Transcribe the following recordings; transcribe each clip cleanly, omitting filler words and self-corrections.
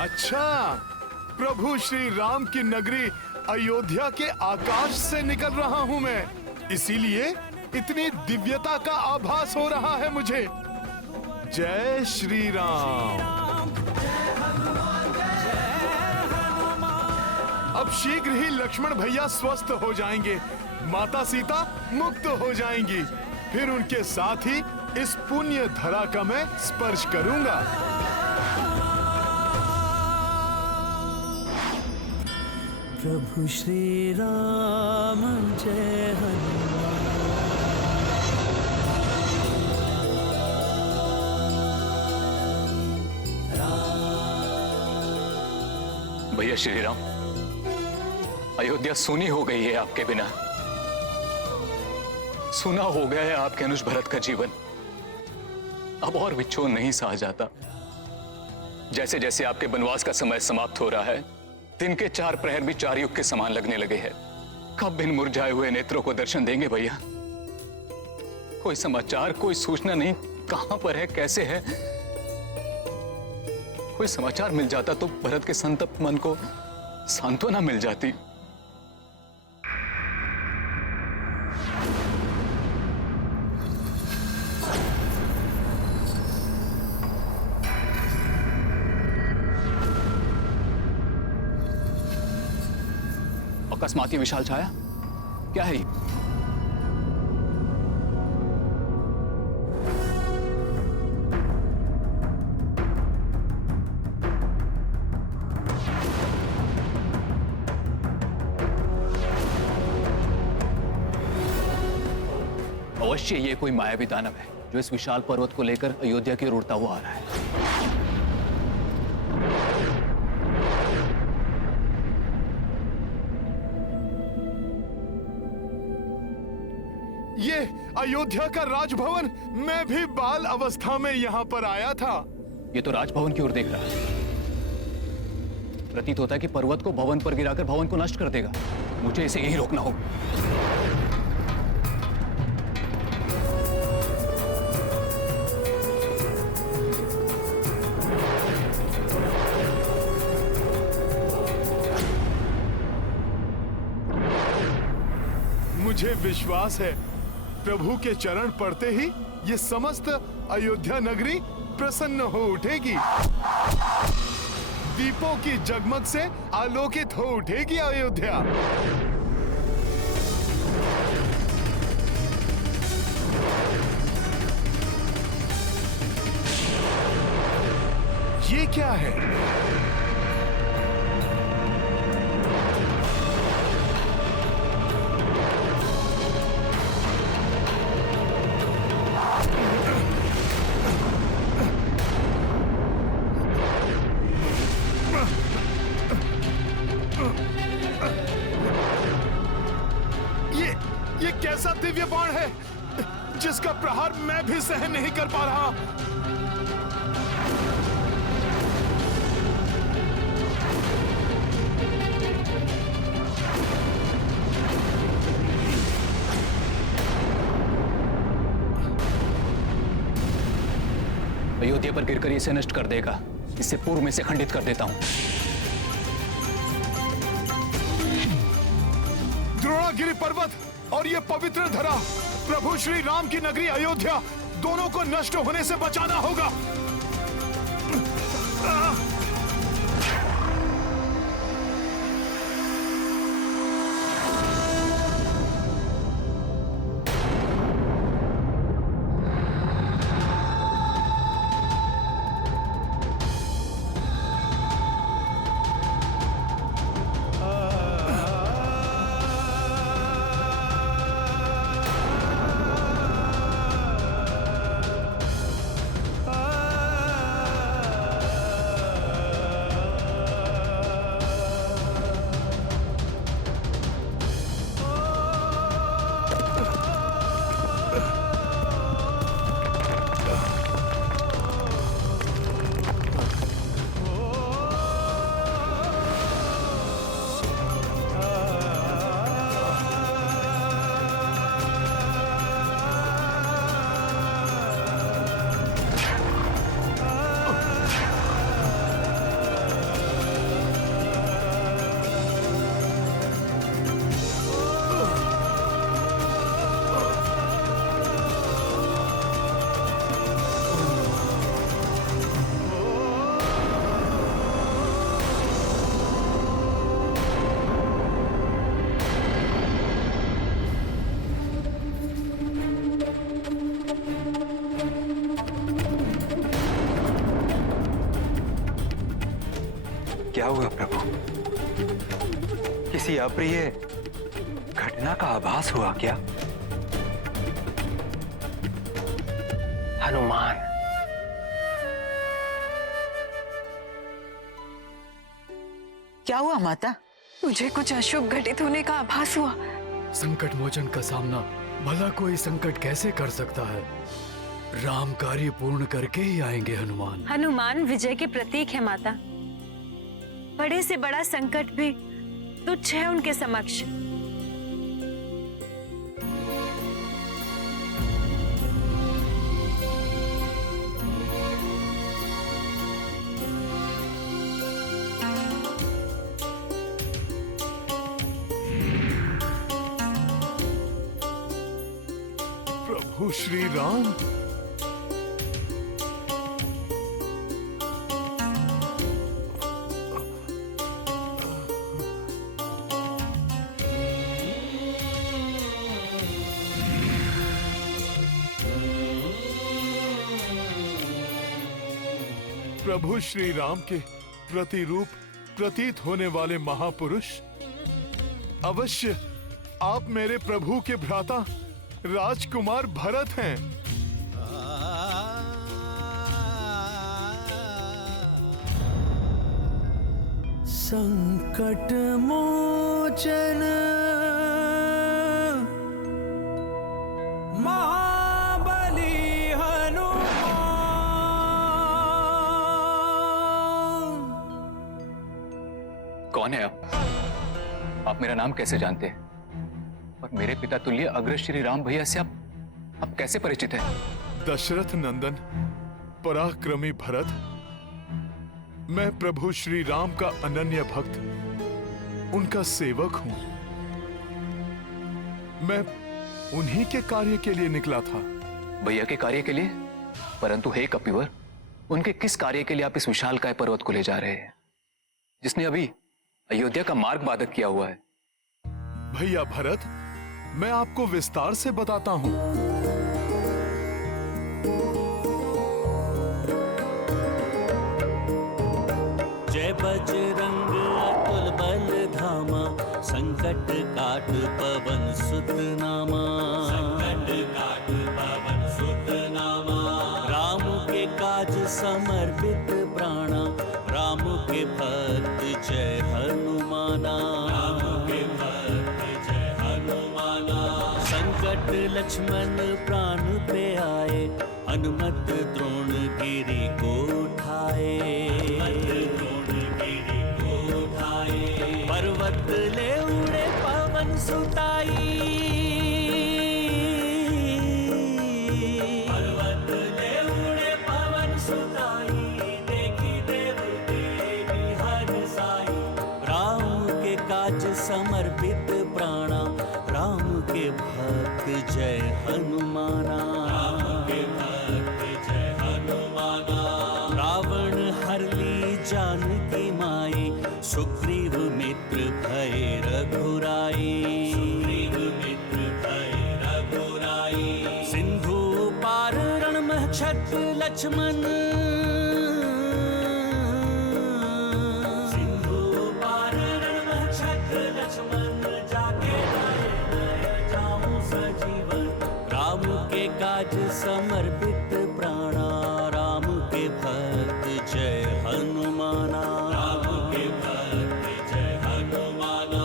अच्छा, प्रभु श्री राम की नगरी अयोध्या के आकाश से निकल रहा हूँ मैं, इसीलिए इतनी दिव्यता का आभास हो रहा है मुझे। जय श्री राम। अब शीघ्र ही लक्ष्मण भैया स्वस्थ हो जाएंगे, माता सीता मुक्त हो जाएंगी, फिर उनके साथ ही इस पुण्य धरा का मैं स्पर्श करूंगा। प्रभु श्री राम जय हनुमान। भैया श्री राम, अयोध्या सूनी हो गई है आपके बिना। सूना हो गया है आपके अनुज भरत का जीवन। अब और विच्छोद नहीं सहा जाता। जैसे जैसे आपके वनवास का समय समाप्त हो रहा है, दिन के 4 प्रहर भी 4 युग के समान लगने लगे हैं। कब इन मुरझाए हुए नेत्रों को दर्शन देंगे भैया? कोई समाचार, कोई सूचना नहीं, कहां पर है, कैसे है? कोई समाचार मिल जाता तो भरत के संतप्त मन को सांत्वना मिल जाती। अकस्मात ये विशाल छाया क्या है? अवश्य ये कोई मायावी दानव है जो इस विशाल पर्वत को लेकर अयोध्या की ओर उड़ता हुआ आ रहा है। ये अयोध्या का राजभवन, मैं भी बाल अवस्था में यहाँ पर आया था। ये तो राजभवन की ओर देख रहा है। प्रतीत होता है कि पर्वत को भवन पर गिराकर भवन को नष्ट कर देगा। मुझे इसे यही रोकना होगा। मुझे विश्वास है प्रभु के चरण पड़ते ही ये समस्त अयोध्या नगरी प्रसन्न हो उठेगी। दीपों की जगमग से आलोकित हो उठेगी अयोध्या। ये क्या है? ये कैसा दिव्य बाण है जिसका प्रहार मैं भी सहन नहीं कर पा रहा। अयोध्या पर गिरकर इसे नष्ट कर देगा। इससे पूर्व में इसे खंडित कर देता हूं। द्रोणागिरी पर्वत और ये पवित्र धरा, प्रभु श्री राम की नगरी अयोध्या, दोनों को नष्ट होने से बचाना होगा। क्या हुआ प्रभु? किसी अप्रिय घटना का आभास हुआ क्या? हनुमान, क्या हुआ माता? मुझे कुछ अशुभ घटित होने का आभास हुआ। संकट मोचन का सामना भला कोई संकट कैसे कर सकता है? राम कार्य पूर्ण करके ही आएंगे हनुमान। हनुमान विजय के प्रतीक है माता। बड़े से बड़ा संकट भी तुच्छ है उनके समक्ष। प्रभु श्री राम, प्रभु श्री राम के प्रतिरूप प्रतीत होने वाले महापुरुष, अवश्य आप मेरे प्रभु के भ्राता राजकुमार भरत हैं। संकट मोचन महाबली हनुमान। कौन है आप? आप मेरा नाम कैसे जानते हैं? और मेरे पिता तुल्य अग्र श्री राम भैया से आप कैसे परिचित हैं? दशरथ नंदन पराक्रमी भरत, मैं प्रभु श्री राम का अनन्य भक्त, उनका सेवक हूं। मैं उन्हीं के कार्य के लिए निकला था। भैया के कार्य के लिए? परंतु हे कपिवर, उनके किस कार्य के लिए आप इस विशालकाय पर्वत को ले जा रहे हैं, जिसने अभी अयोध्या का मार्ग बाधित किया हुआ है? भैया भरत, मैं आपको विस्तार से बताता हूं। जय बजरंग अतुल बल धामा, संकट काट पवन सुत नामा। संकट काट पवन सुत नामा। राम के काज समर्पित प्राणा, राम के भक्त जय हनुमाना। राम के भक्त जय हनुमाना। संकट लक्ष्मण प्राण पे आए, हनुमत द्रोण गिरि को उठाए। पर्वत ले उड़े पवन सुताई, पर्वत ले उड़े पवन सुताई। देखी देव देवी हर साई, राम के काज समर्पित प्राणा, राम के भक्त जय हनुमाना। राम के भक्त जय हनुमाना। रावण हर ली जानकी माई, सुग्रीव मित्र भय रघुराई। सुग्रीव मित्र भय रघुराई। सिंधु पार रण महक्षत लक्ष्मण, सिंधु पार रण महक्षत लक्ष्मण। जाके लाए जाऊं सजीवन, राम के काज समर्पित प्राणा, राम के भक्त जय हनुमाना। राम के भक्त जय हनुमाना।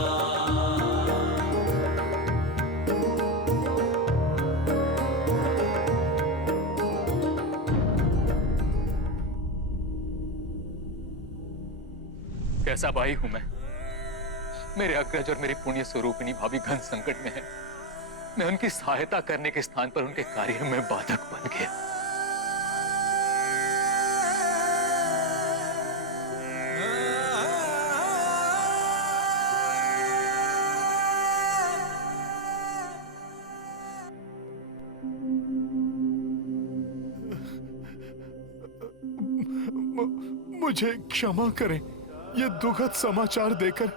कैसा भाई हूं मेरे अग्रज और मेरी पुण्य स्वरूपिणी भाभी घन संकट में है। मैं उनकी सहायता करने के स्थान पर उनके कार्य में बाधक बन गया। मुझे क्षमा करें, ये दुखद समाचार देकर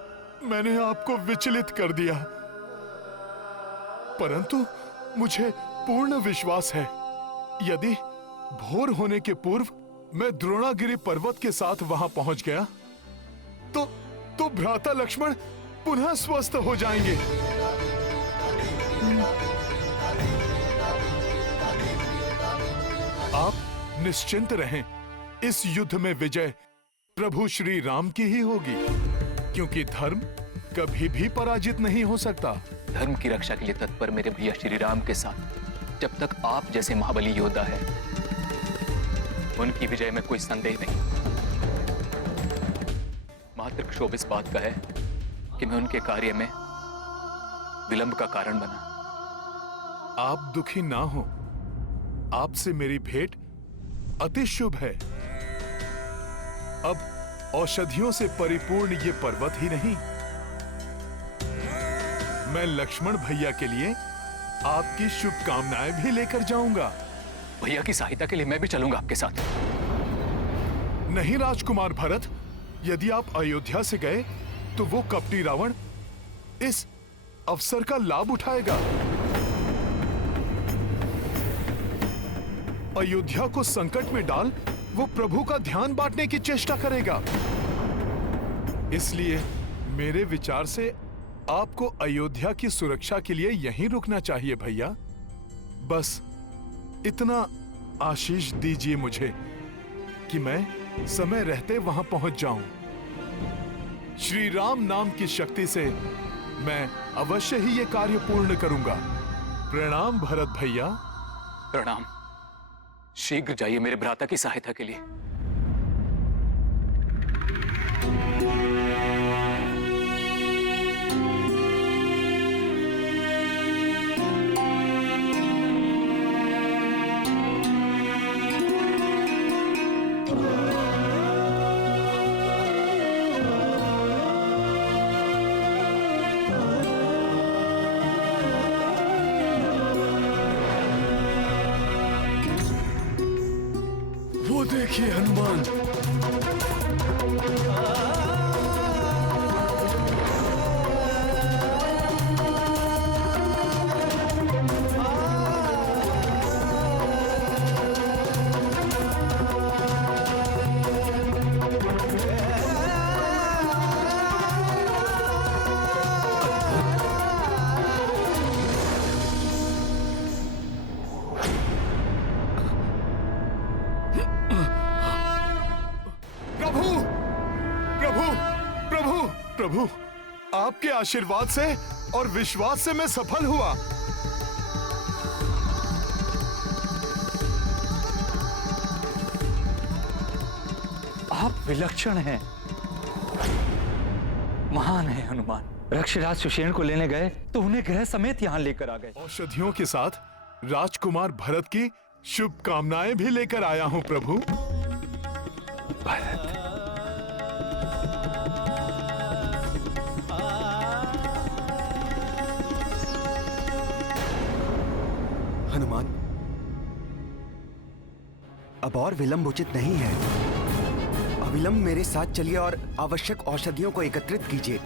मैंने आपको विचलित कर दिया, परंतु मुझे पूर्ण विश्वास है, यदि भोर होने के पूर्व मैं द्रोणागिरि पर्वत के साथ वहां पहुंच गया तो भ्राता लक्ष्मण पुनः स्वस्थ हो जाएंगे। आप निश्चिंत रहें, इस युद्ध में विजय प्रभु श्री राम की ही होगी, क्योंकि धर्म कभी भी पराजित नहीं हो सकता। धर्म की रक्षा के लिए तत्पर मेरे भैया श्री राम के साथ जब तक आप जैसे महाबली योद्धा है, उनकी विजय में कोई संदेह नहीं। मात्र क्षोभ इस बात का है कि मैं उनके कार्य में विलंब का कारण बना। आप दुखी ना हो, आपसे मेरी भेंट अति शुभ है। अब औषधियों से परिपूर्ण ये पर्वत ही नहीं, मैं लक्ष्मण भैया के लिए आपकी शुभकामनाएं भी लेकर जाऊंगा। भैया की सहायता के लिए मैं भी चलूंगा आपके साथ। नहीं राजकुमार भरत, यदि आप अयोध्या से गए तो वो कपटी रावण इस अवसर का लाभ उठाएगा। अयोध्या को संकट में डाल वो प्रभु का ध्यान बांटने की चेष्टा करेगा। इसलिए मेरे विचार से आपको अयोध्या की सुरक्षा के लिए यहीं रुकना चाहिए भैया। बस इतना आशीष दीजिए मुझे कि मैं समय रहते वहां पहुंच जाऊं। श्री राम नाम की शक्ति से मैं अवश्य ही ये कार्य पूर्ण करूंगा। प्रणाम भरत भैया। प्रणाम। शीघ्र जाइए मेरे भ्राता की सहायता के लिए। वो देखिए हनुमान। प्रभु, आपके आशीर्वाद से और विश्वास से मैं सफल हुआ। आप विलक्षण हैं, महान हैं हनुमान। रक्षराज सुषेण को लेने गए तो उन्हें गृह समेत यहाँ लेकर आ गए। औषधियों के साथ राजकुमार भरत की शुभकामनाएं भी लेकर आया हूं प्रभु। भरत, हनुमान, अब और विलंब उचित नहीं है। अविलंब मेरे साथ चलिए और आवश्यक औषधियों को एकत्रित कीजिए।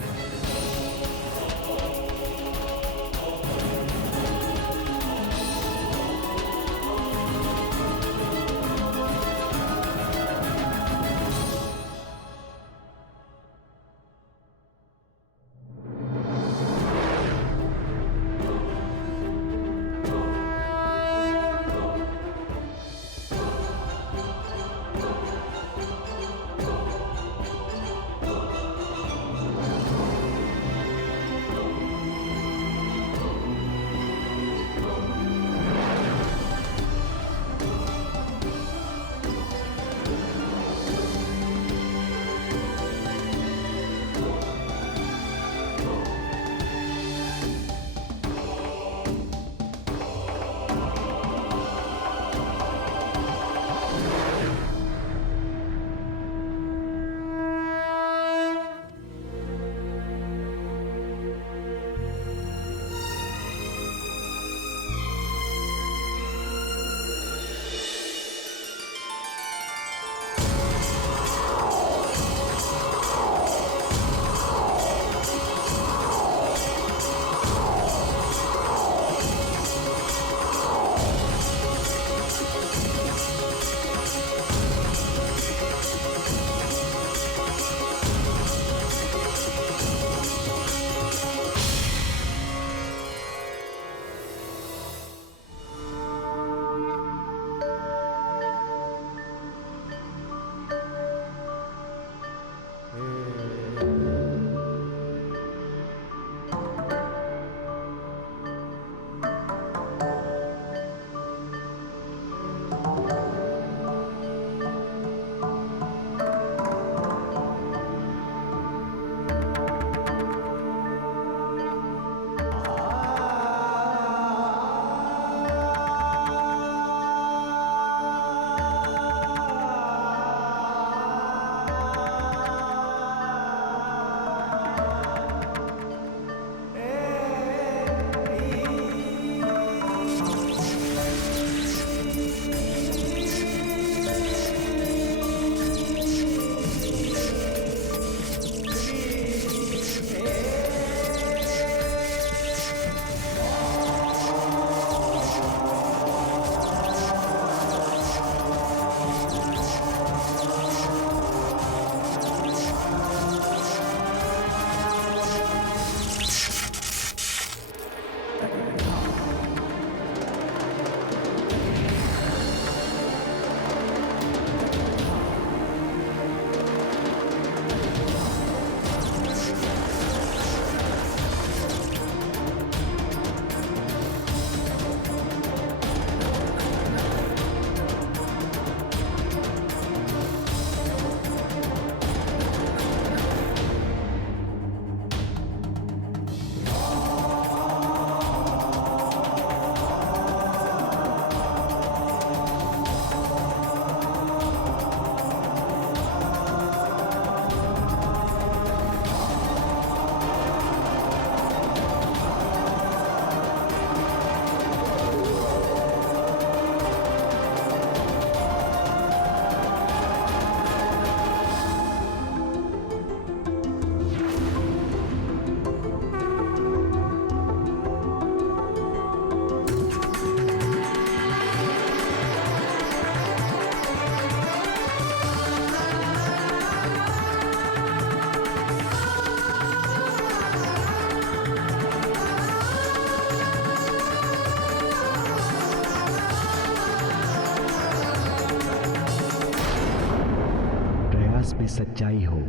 प्रयास में सच्चाई हो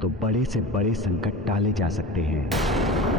तो बड़े से बड़े संकट टाले जा सकते हैं।